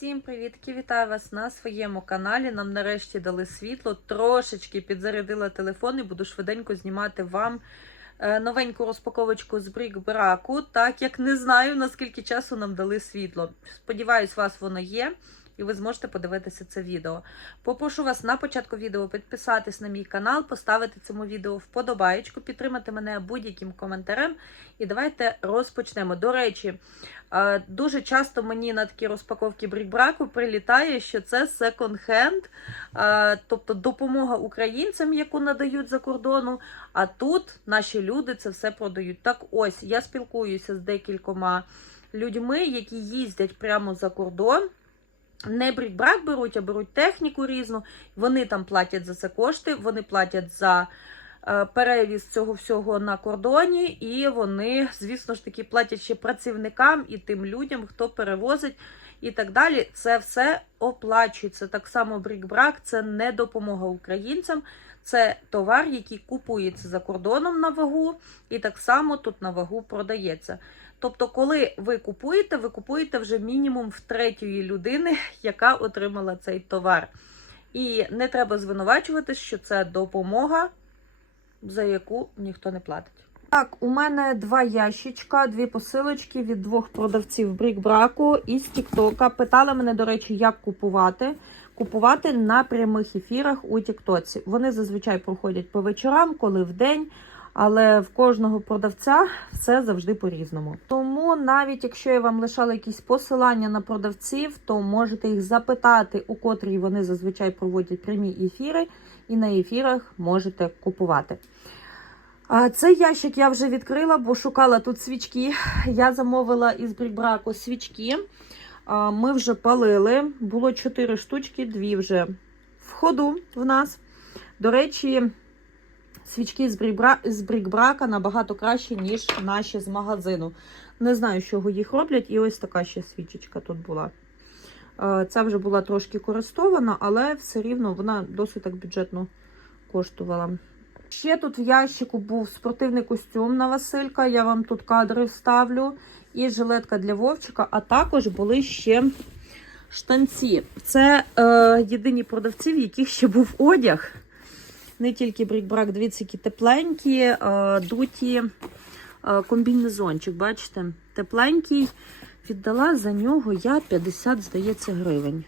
Всім привітки! Вітаю вас на своєму каналі. Нам нарешті дали світло, трошечки підзарядила телефон і буду швиденько знімати вам е, новеньку розпаковочку з брік-браку, так як не знаю, наскільки часу нам дали світло. Сподіваюсь, у вас воно є. І ви зможете подивитися це відео. Попрошу вас на початку відео підписатись на мій канал, поставити цьому відео вподобаєчку, підтримати мене будь-яким коментарем. І давайте розпочнемо. До речі, е, дуже часто мені на такі розпаковки брікбраку прилітає, що це секонд-хенд, е, тобто допомога українцям, яку надають за кордону. А тут наші люди це все продають. Так ось я спілкуюся з декількома людьми, які їздять прямо за кордон. Не брік-брак беруть, а беруть техніку різну. Вони там платять за це кошти, вони платять за е, перевіз цього всього на кордоні, і вони, звісно ж таки, платять ще працівникам і тим людям, хто перевозить і так далі. Це все оплачується. Так само брік-брак це не допомога українцям. Це товар, який купується за кордоном на вагу, і так само тут на вагу продається. Тобто, коли ви купуєте, ви купуєте вже мінімум в третьої людини, яка отримала цей товар. І не треба звинувачувати, що це допомога, за яку ніхто не платить. Так, у мене два ящичка, дві посилочки від двох продавців брікбраку із Тіктока. Питали мене, до речі, як купувати. Купувати на прямих ефірах у Тіктоці. Вони зазвичай проходять по вечорам, коли в день. Але в кожного продавця все завжди по-різному. Тому навіть якщо я вам лишала якісь посилання на продавців, то можете їх запитати, у котрій вони зазвичай проводять прямі ефіри, і на ефірах можете купувати. Цей ящик я вже відкрила, бо шукала тут свічки. Я замовила із брікбраку свічки. Ми вже палили. Було 4 штучки, дві вже в ходу в нас. До речі, свічки з брікбра... з брікбрака набагато кращі, ніж наші з магазину. Не знаю, з чого їх роблять. І ось така ще свічечка тут була. Ця вже була трошки користована, але все рівно вона досить так бюджетно коштувала. Ще тут в ящику був спортивний костюм на Василька. Я вам тут кадри вставлю. І жилетка для Вовчика, а також були ще штанці. Це е, єдині продавці, в яких ще був одяг. Не тільки брік-брак, дивіться, які тепленькі, е, дуті е, комбінезончик. Бачите? Тепленький. Віддала за нього я 50, здається, гривень.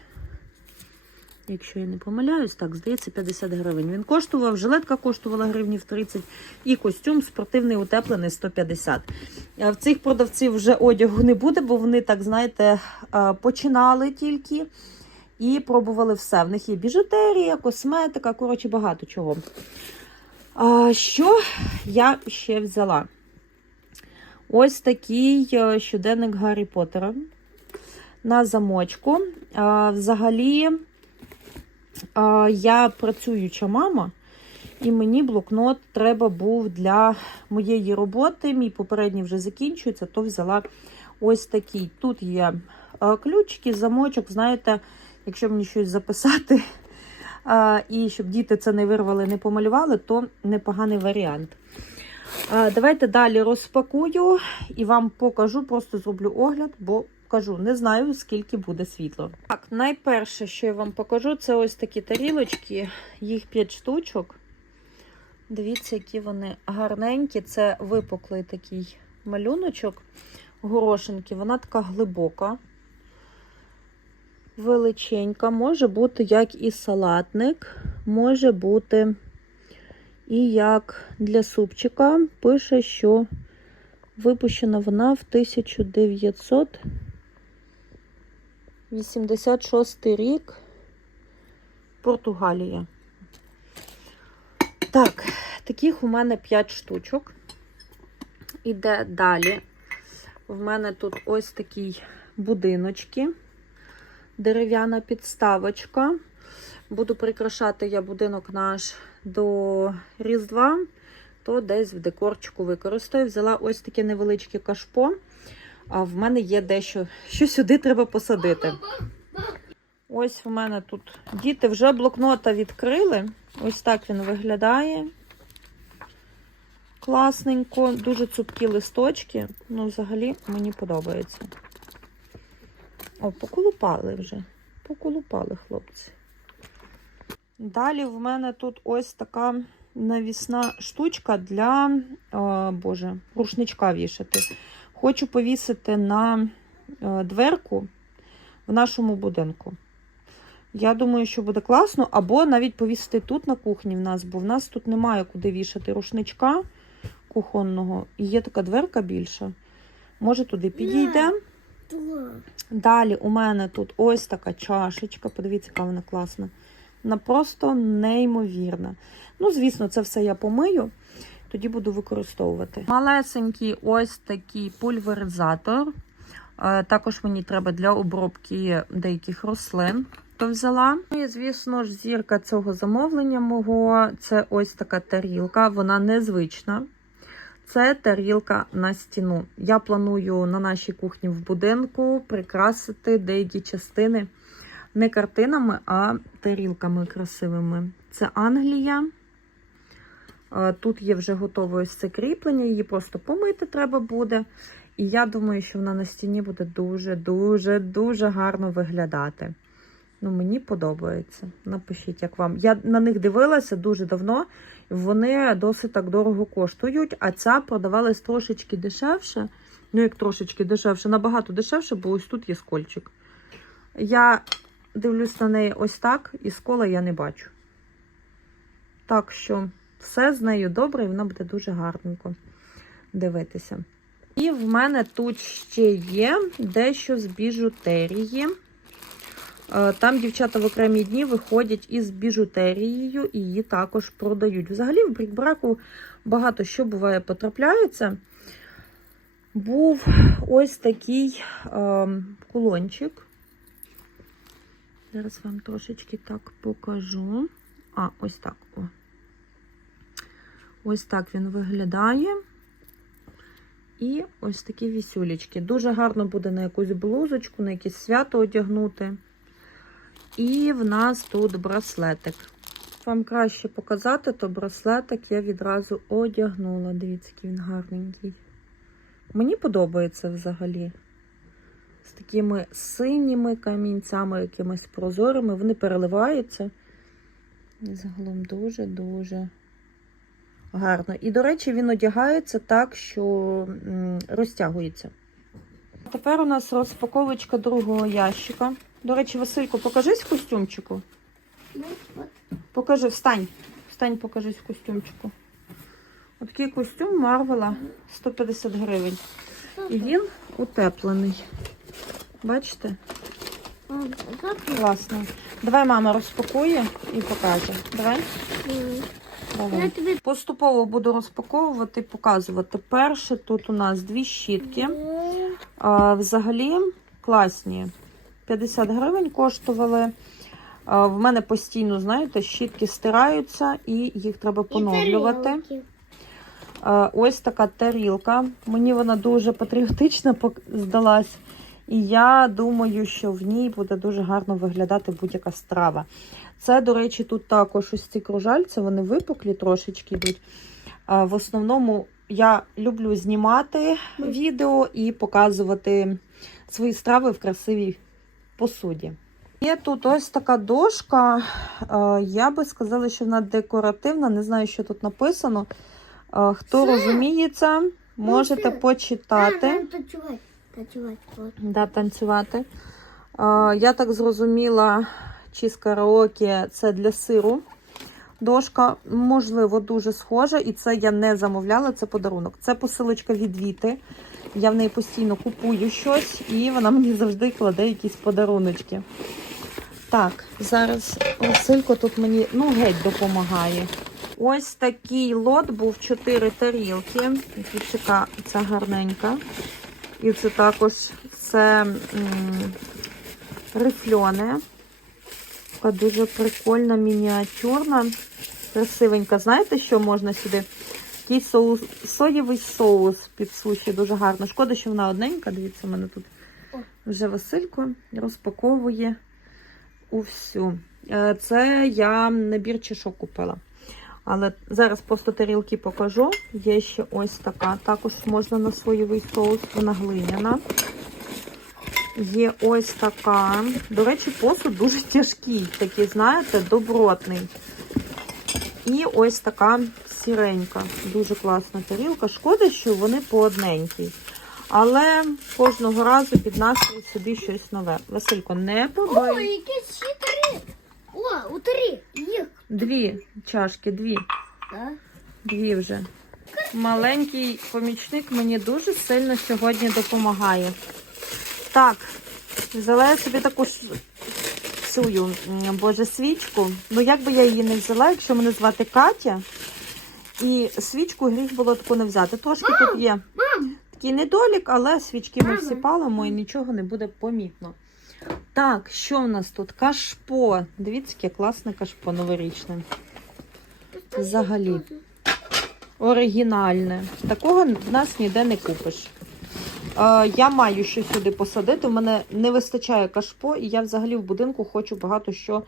Якщо я не помиляюсь, так, здається, 50 гривень. Він коштував, жилетка коштувала гривнів 30 і костюм спортивний утеплений 150. А В цих продавців вже одягу не буде, бо вони, так знаєте, починали тільки і пробували все. В них є біжутерія, косметика, коротше, багато чого. А, Що я ще взяла? Ось такий е, щоденник Гаррі Поттера на замочку. А, Взагалі. Я працююча мама, і мені блокнот треба був для моєї роботи. Мій попередній вже закінчується, то взяла ось такий. Тут є ключики, замочок. Знаєте, якщо мені щось записати, і щоб діти це не вирвали, не помалювали, то непоганий варіант. Давайте далі розпакую і вам покажу, просто зроблю огляд, бо Кажу, не знаю, скільки буде світло. Так, найперше, що я вам покажу, це ось такі тарілочки, їх 5 штучок. Дивіться, які вони гарненькі. Це випуклий такий малюночок горошинки. Вона така глибока, величенька. Може бути як і салатник, може бути і як для супчика. Пише, що випущена вона в 1900. 86 рік Португалія. Так, таких у мене 5 штучок. Іде далі. В мене тут ось такі будиночки, дерев'яна підставочка. Буду прикрашати я будинок наш до Різдва, то десь в декорчику використаю. Взяла ось таке невеличке кашпо. А в мене є дещо, що сюди треба посадити. Ось в мене тут діти вже блокнота відкрили. Ось так він виглядає. Класненько, дуже цупкі листочки. Ну, взагалі, мені подобається. О, поколупали вже. Поколупали хлопці. Далі в мене тут ось така навісна штучка для о, Боже, рушничка вішати. Хочу повісити на е, дверку в нашому будинку. Я думаю, що буде класно, або навіть повісити тут на кухні в нас, бо в нас тут немає куди вішати рушничка кухонного. І є така дверка більша. Може, туди підійде. Далі у мене тут ось така чашечка. Подивіться, яка вона класна. Вона просто неймовірна. Ну, звісно, це все я помию, тоді буду використовувати. Малесенький ось такий пульверизатор. Е, Також мені треба для обробки деяких рослин. То взяла. Ну і, звісно ж, зірка цього замовлення мого це ось така тарілка. Вона незвична. Це тарілка на стіну. Я планую на нашій кухні в будинку прикрасити деякі частини не картинами, а тарілками красивими. Це Англія. Е, Тут є вже готове ось це кріплення, її просто помити треба буде. І я думаю, що вона на стіні буде дуже-дуже дуже гарно виглядати. Ну, мені подобається. Напишіть, як вам. Я на них дивилася дуже давно. Вони досить так дорого коштують, а ця продавалась трошечки дешевше. Ну, як трошечки дешевше, набагато дешевше, бо ось тут є скольчик. Я дивлюсь на неї ось так, і скола я не бачу. Так що все з нею добре, і вона буде дуже гарненько дивитися. І в мене тут ще є дещо з біжутерії. Е, Там дівчата в окремі дні виходять із біжутерією і її також продають. Взагалі, в брікбраку багато що буває потрапляється. Був ось такий е, кулончик. Зараз вам трошечки так покажу. А, ось так. О. Ось так він виглядає. І ось такі вісюлечки. Дуже гарно буде на якусь блузочку, на якесь свято одягнути. І в нас тут браслетик. Вам краще показати, то браслетик я відразу одягнула. Дивіться, який він гарненький. Мені подобається взагалі. З такими синіми камінцями, якимись прозорими. Вони переливаються. І загалом дуже-дуже гарно. І, до речі, він одягається так, що розтягується. Тепер у нас розпаковочка другого ящика. До речі, Василько, покажись в костюмчику. Покажи, встань. Встань, покажись в костюмчику. Отакий костюм Марвела 150 гривень. І він утеплений. Бачите? Класно. Давай мама розпакує і покаже. Давай. Давай. Поступово буду розпаковувати і показувати. Перше, тут у нас дві щітки. А, взагалі класні. 50 гривень коштували. В мене постійно, знаєте, щітки стираються і їх треба поновлювати. Ось така тарілка. Мені вона дуже патріотична здалась. І я думаю, що в ній буде дуже гарно виглядати будь-яка страва. Це, до речі, тут також ось ці кружальці, вони випуклі трошечки йдуть. В основному я люблю знімати відео і показувати свої страви в красивій посуді. Є тут ось така дошка. Е, Я би сказала, що вона декоративна. Не знаю, що тут написано. Е, Хто розуміється, можете почитати. Да, танцювати. Е, Я так зрозуміла, чи з караоке це для сиру. Дошка, можливо, дуже схожа, і це я не замовляла, це подарунок. Це посилочка від Віти. Я в неї постійно купую щось, і вона мені завжди кладе якісь подаруночки. Так, зараз Василько тут мені ну, геть допомагає. Ось такий лот був 4 тарілки. Дівчика, ця гарненька. І це також м, рифльоне. Така дуже прикольна, мініатюрна, красивенька. Знаєте, що можна сюди? Такий соус, соєвий соус під суші, дуже гарно. Шкода, що вона одненька. Дивіться, в мене тут вже Василько розпаковує усю. Е, Це я набір чашок купила. Але зараз просто тарілки покажу. Є ще ось така. Також можна на соєвий соус, вона глиняна. Є ось така. До речі, посуд дуже тяжкий, такий, знаєте, добротний. І ось така сіренька. Дуже класна тарілка. Шкода, що вони по одненькій. Але кожного разу під настрій собі щось нове. Василько, не О, побий. якісь ще три. О, у три. Їх. Дві чашки, дві. Так. Дві вже. Маленький помічник мені дуже сильно сьогодні допомагає. Так, взяла я собі таку цю, боже, свічку. Ну, як би я її не взяла, якщо мене звати Катя. І свічку гріх було таку не взяти. Трошки тут є такий недолік, але свічки ми всі палимо і нічого не буде помітно. Так, що в нас тут? Кашпо. Дивіться, яке класне кашпо новорічне. Взагалі. Оригінальне. Такого в нас ніде не купиш. Е, я маю що сюди посадити. У мене не вистачає кашпо, і я взагалі в будинку хочу багато що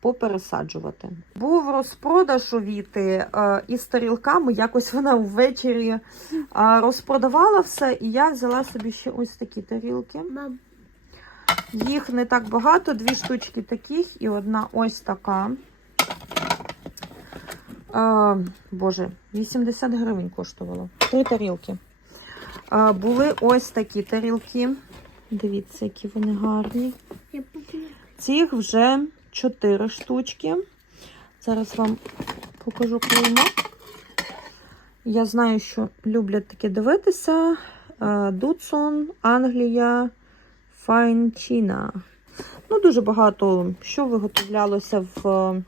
попересаджувати. Був розпродаж у Віти е, із тарілками. Якось вона ввечері е, розпродавала все, і я взяла собі ще ось такі тарілки. Їх не так багато, дві штучки таких і одна ось така. Боже, 80 гривень коштувало. Три тарілки. Були ось такі тарілки. Дивіться, які вони гарні. Цих вже 4 штучки. Зараз вам покажу клеймо. Я знаю, що люблять таке дивитися. Дудсон, Англія, Файнчіна. Ну, дуже багато що виготовлялося в е,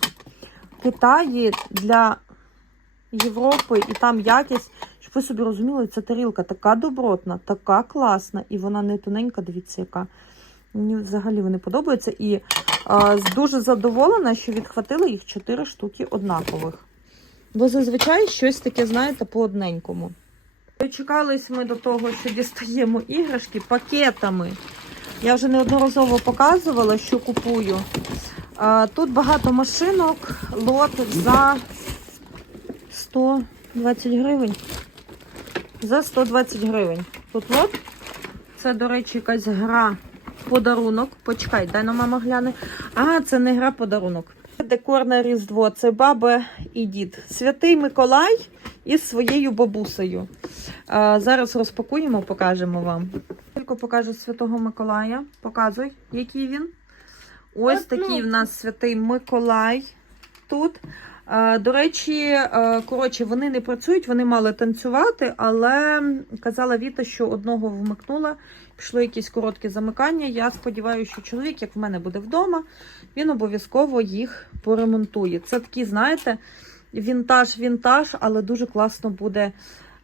Китаї для Європи, і там якість, щоб ви собі розуміли, ця тарілка така добротна, така класна, і вона не тоненька, дивіться, яка. Мені взагалі вони подобаються. І а, дуже задоволена, що відхватили їх 4 штуки однакових. Бо зазвичай щось таке, знаєте, по одненькому. Дочекались ми до того, що дістаємо іграшки пакетами. Я вже неодноразово показувала, що купую. А, тут багато машинок, лот за 120 гривень. За 120 гривень. Тут лот. Це, до речі, якась гра подарунок. Почекай, дай на мама гляне. А, це не гра подарунок. Декор на Різдво. Це баба і дід. Святий Миколай із своєю бабусею. А, зараз розпакуємо, покажемо вам. Тільки покажу Святого Миколая. Показуй, який він. Ось ну. такий в нас святий Миколай тут. Е, До речі, е, коротше, вони не працюють, вони мали танцювати, але казала Віта, що одного вмикнула, пішло якісь короткі замикання. Я сподіваюся, що чоловік, як в мене буде вдома, він обов'язково їх поремонтує. Це такий, знаєте, вінтаж-вінтаж, але дуже класно буде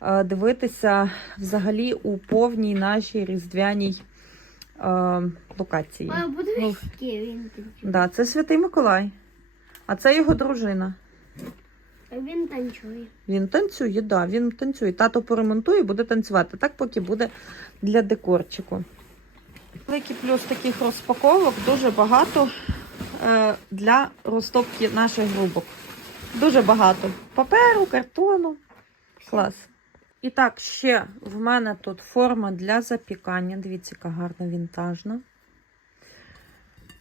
е, дивитися взагалі у повній нашій різдвяній локації. Ну. Да, це Святий Миколай. А це його дружина. Він танцює. Він танцює, да, він танцює. Тато поремонтує, буде танцювати. Так поки буде для декорчику. Великий плюс таких розпаковок дуже багато е, для розтопки наших грубок. Дуже багато. Паперу, картону. Клас. І так, ще в мене тут форма для запікання. Дивіться, яка гарна вінтажна.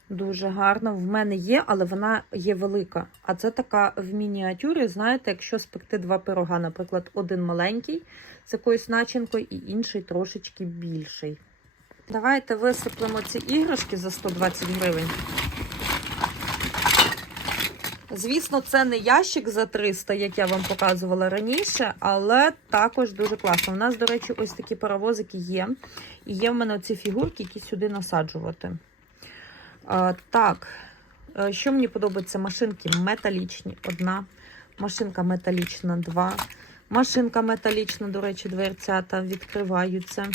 Дуже гарна. В мене є, але вона є велика. А це така в мініатюрі, знаєте, якщо спекти два пирога, наприклад, один маленький з якоюсь начинкою і інший трошечки більший. Давайте висиплемо ці іграшки за 120 гривень. Звісно, це не ящик за 300, як я вам показувала раніше, але також дуже класно. У нас, до речі, ось такі паровозики є. І є в мене ці фігурки, які сюди насаджувати. Так, е, що мені подобається? Машинки металічні. Одна. Машинка металічна, два. Машинка металічна, до речі, дверцята відкриваються.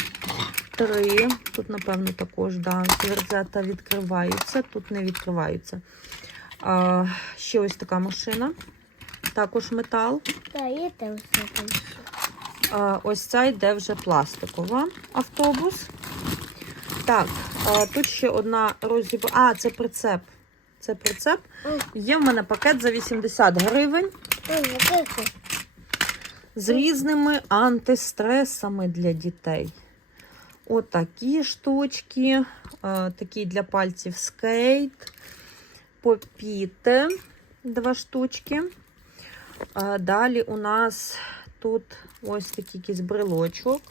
Три. Тут, напевно, також, да, дверцята відкриваються, тут не відкриваються. А, ще ось така машина. Також метал. Та є там. А, ось ця йде вже пластикова автобус. Так, тут ще одна розіб... А, це прицеп. Це прицеп. Є в мене пакет за 80 гривень з різними антистресами для дітей. Отакі штучки, такі для пальців скейт, попіти, два штучки. Далі у нас тут ось такий якийсь брелочок.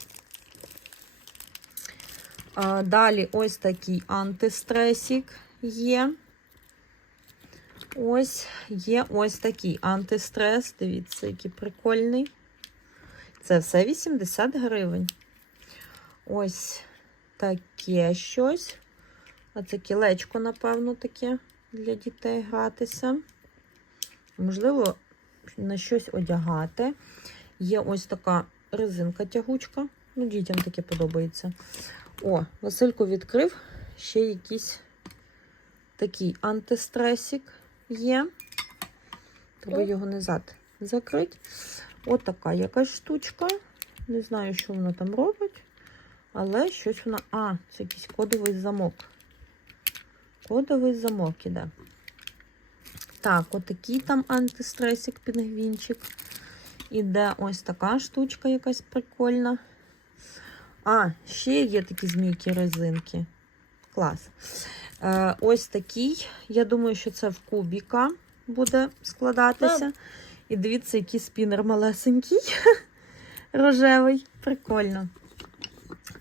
Далі ось такий антистресік є. Ось є ось такий антистрес. Дивіться, який прикольний. Це все 80 гривень. Ось таке щось. А це кілечко, напевно, таке для дітей гратися. Можливо, на щось одягати. Є ось така резинка тягучка. Ну, дітям таке подобається. О, Василько відкрив ще якийсь такий антистресик є. Треба його назад закрити. Ось така якась штучка. Не знаю, що вона там робить. Але щось вона. А, це якийсь кодовий замок. Кодовий замок іде. Так, отакий там антистресик пінгвінчик. Іде ось така штучка якась прикольна. А, ще є такі змійки резинки. Клас. Е, ось такий. Я думаю, що це в кубіка буде складатися. І дивіться, який спінер малесенький. Рожевий. Прикольно.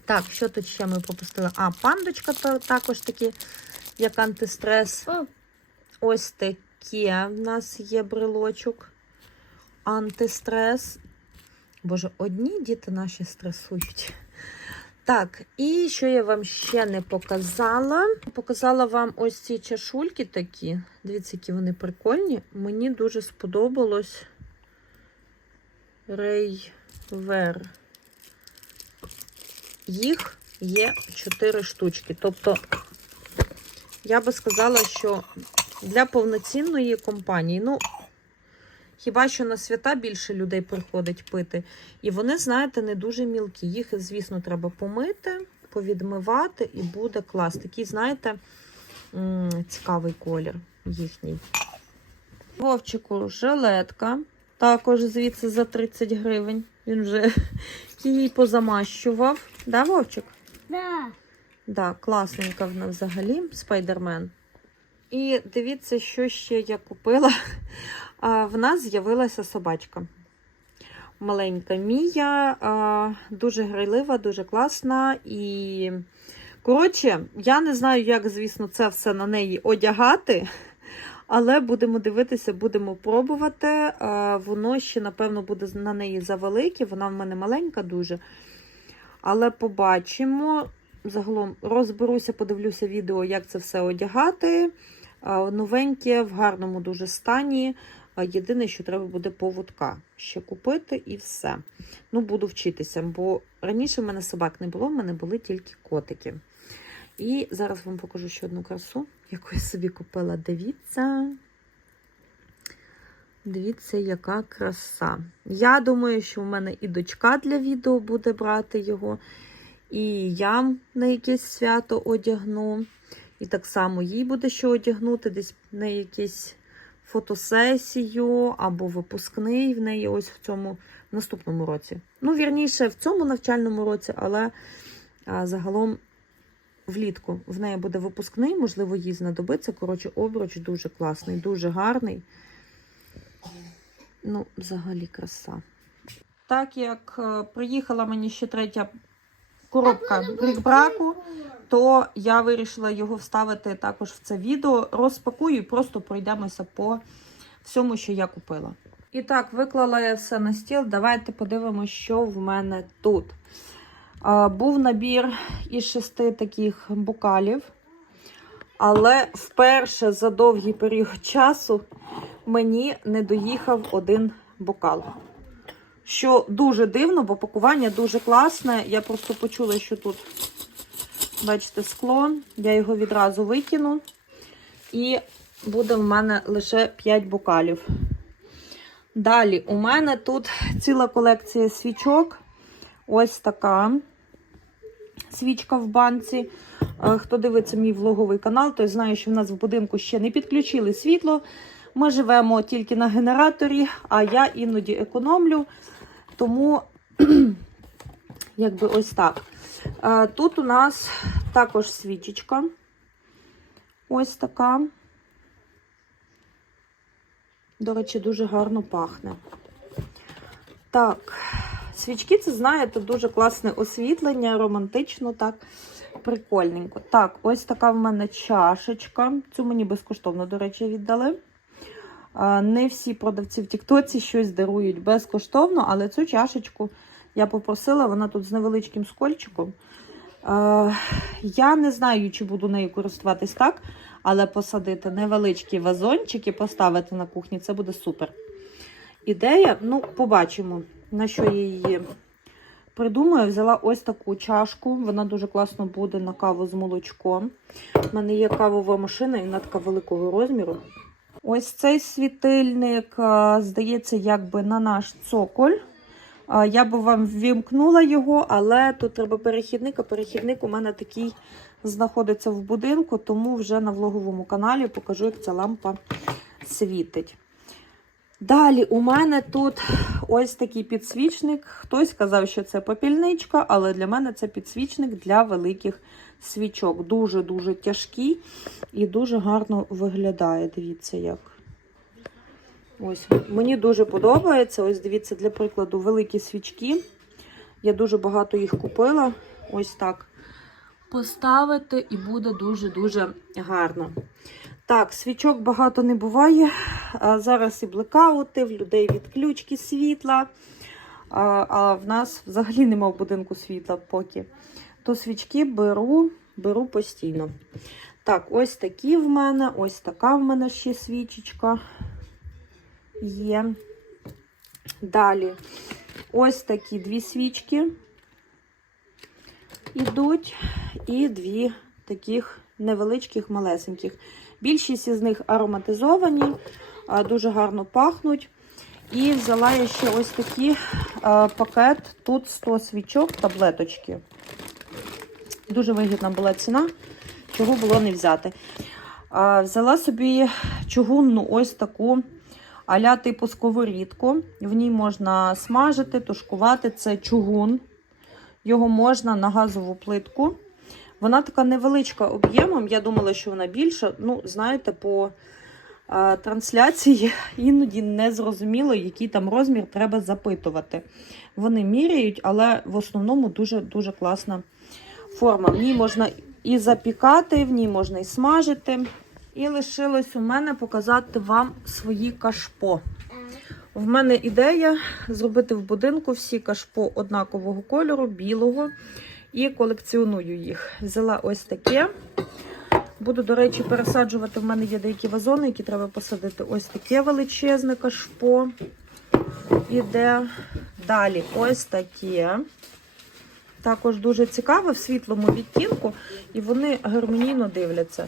Так, що тут ще ми попустили? А, пандочка також такі, як антистрес. Ось таке в нас є брелочок. Антистрес. Боже, одні діти наші стресують. Так, і що я вам ще не показала? Показала вам ось ці чашульки такі. Дивіться, які вони прикольні. Мені дуже сподобалось Рейвер. Їх є 4 штучки. Тобто, я би сказала, що для повноцінної компанії, ну, хіба що на свята більше людей приходить пити. І вони, знаєте, не дуже мілкі. Їх, звісно, треба помити, повідмивати, і буде клас. Такий, знаєте, цікавий колір їхній. Вовчику жилетка. Також звідси за 30 гривень. Він вже її позамащував. Да, Вовчик? да. Да, класненька вона взагалі, спайдермен. І дивіться, що ще я купила. В нас з'явилася собачка. Маленька Мія, дуже грайлива, дуже класна. І, коротше, я не знаю, як, звісно, це все на неї одягати. Але будемо дивитися, будемо пробувати. Воно ще, напевно, буде на неї завелике. Вона в мене маленька дуже. Але побачимо. Загалом розберуся, подивлюся відео, як це все одягати. Новеньке, в гарному дуже стані. Єдине, що треба буде поводка ще купити і все. Ну, буду вчитися, бо раніше в мене собак не було, в мене були тільки котики. І зараз вам покажу ще одну красу, яку я собі купила. Дивіться. Дивіться, яка краса. Я думаю, що в мене і дочка для відео буде брати його. І я на якесь свято одягну. І так само їй буде що одягнути десь на якусь фотосесію або випускний в неї ось в цьому в наступному році. Ну, вірніше, в цьому навчальному році, але а, загалом влітку в неї буде випускний, можливо, їй знадобиться. Коротше, обруч дуже класний, дуже гарний. Ну, взагалі краса. Так як е, приїхала мені ще третя коробка брік-браку, то я вирішила його вставити також в це відео. Розпакую і просто пройдемося по всьому, що я купила. І так, виклала я все на стіл. Давайте подивимося, що в мене тут. Був набір із шести таких бокалів. Але вперше за довгий період часу мені не доїхав один бокал. Що дуже дивно, бо пакування дуже класне. Я просто почула, що тут, бачите, скло. Я його відразу викину. І буде в мене лише 5 бокалів. Далі, у мене тут ціла колекція свічок. Ось така свічка в банці. Е, Хто дивиться мій влоговий канал, той знає, що в нас в будинку ще не підключили світло. Ми живемо тільки на генераторі, а я іноді економлю. Тому, якби ось так. Е, Тут у нас також свічечка. Ось така. До речі, дуже гарно пахне. Так, свічки, це знаєте, дуже класне освітлення, романтично, так, прикольненько. Так, ось така в мене чашечка. Цю мені безкоштовно, до речі, віддали. Не всі продавці в Тіктоці щось дарують безкоштовно, але цю чашечку я попросила, вона тут з невеличким скольчиком. Я не знаю, чи буду нею користуватись так, але посадити невеличкі вазончики, поставити на кухні, це буде супер. Ідея, ну, побачимо, на що я її придумаю. Взяла ось таку чашку, вона дуже класно буде на каву з молочком. У мене є кавова машина, і вона така великого розміру. Ось цей світильник, здається, якби на наш цоколь. Я би вам ввімкнула його, але тут треба перехідник, а перехідник у мене такий знаходиться в будинку, тому вже на влоговому каналі покажу, як ця лампа світить. Далі у мене тут ось такий підсвічник. Хтось казав, що це попільничка, але для мене це підсвічник для великих свічок. Дуже-дуже тяжкий і дуже гарно виглядає. Дивіться, як. Ось, мені дуже подобається. Ось дивіться, для прикладу, великі свічки. Я дуже багато їх купила. Ось так. Поставити і буде дуже-дуже гарно. Так, свічок багато не буває. А зараз і блекаути, в людей відключки світла. А, а в нас взагалі нема в будинку світла поки. То свічки беру, беру постійно. Так, ось такі в мене, ось така в мене ще свічечка є. Далі ось такі дві свічки ідуть, і дві таких невеличких, малесеньких. Більшість із них ароматизовані, дуже гарно пахнуть. І взяла я ще ось такий пакет. Тут 100 свічок, таблеточки. Дуже вигідна була ціна, чого було не взяти. А, Взяла собі чугунну ось таку аля типу сковорідку. В ній можна смажити, тушкувати. Це чугун. Його можна на газову плитку. Вона така невеличка об'ємом. Я думала, що вона більша. Ну, знаєте, по а, трансляції іноді не зрозуміло, який там розмір треба запитувати. Вони міряють, але в основному дуже-дуже класна форма. В ній можна і запікати, в ній можна і смажити. І лишилось у мене показати вам свої кашпо. В мене ідея зробити в будинку всі кашпо однакового кольору, білого, і колекціоную їх. Взяла ось таке. Буду, до речі, пересаджувати. В мене є деякі вазони, які треба посадити. Ось таке величезне кашпо. Іде. Далі ось таке. Також дуже цікаве в світлому відтінку, і вони гармонійно дивляться.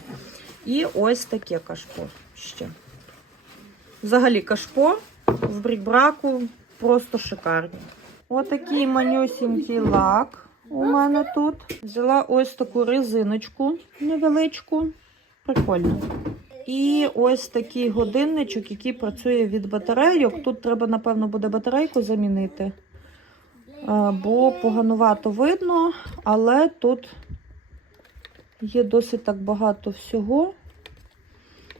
І ось таке кашпо ще. Взагалі кашпо в брікбраку просто шикарні. Отакий манюсінький лак у мене тут. Взяла ось таку резиночку невеличку. Прикольно. І ось такий годинничок, який працює від батарейок. Тут треба, напевно, буде батарейку замінити, бо поганувато видно, але тут є досить так багато всього.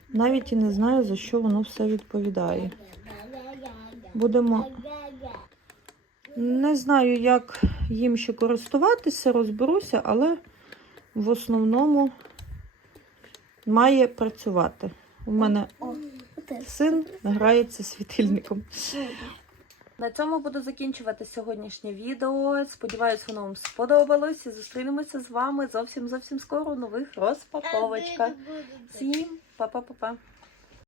Навіть і не знаю, за що воно все відповідає. Будемо. Не знаю, як їм ще користуватися, розберуся, але в основному має працювати. У мене син грається світильником. На цьому буду закінчувати сьогоднішнє відео. Сподіваюсь, воно вам сподобалось. І зустрінемося з вами зовсім зовсім скоро у нових розпаковочках. Всім па-па-па-па.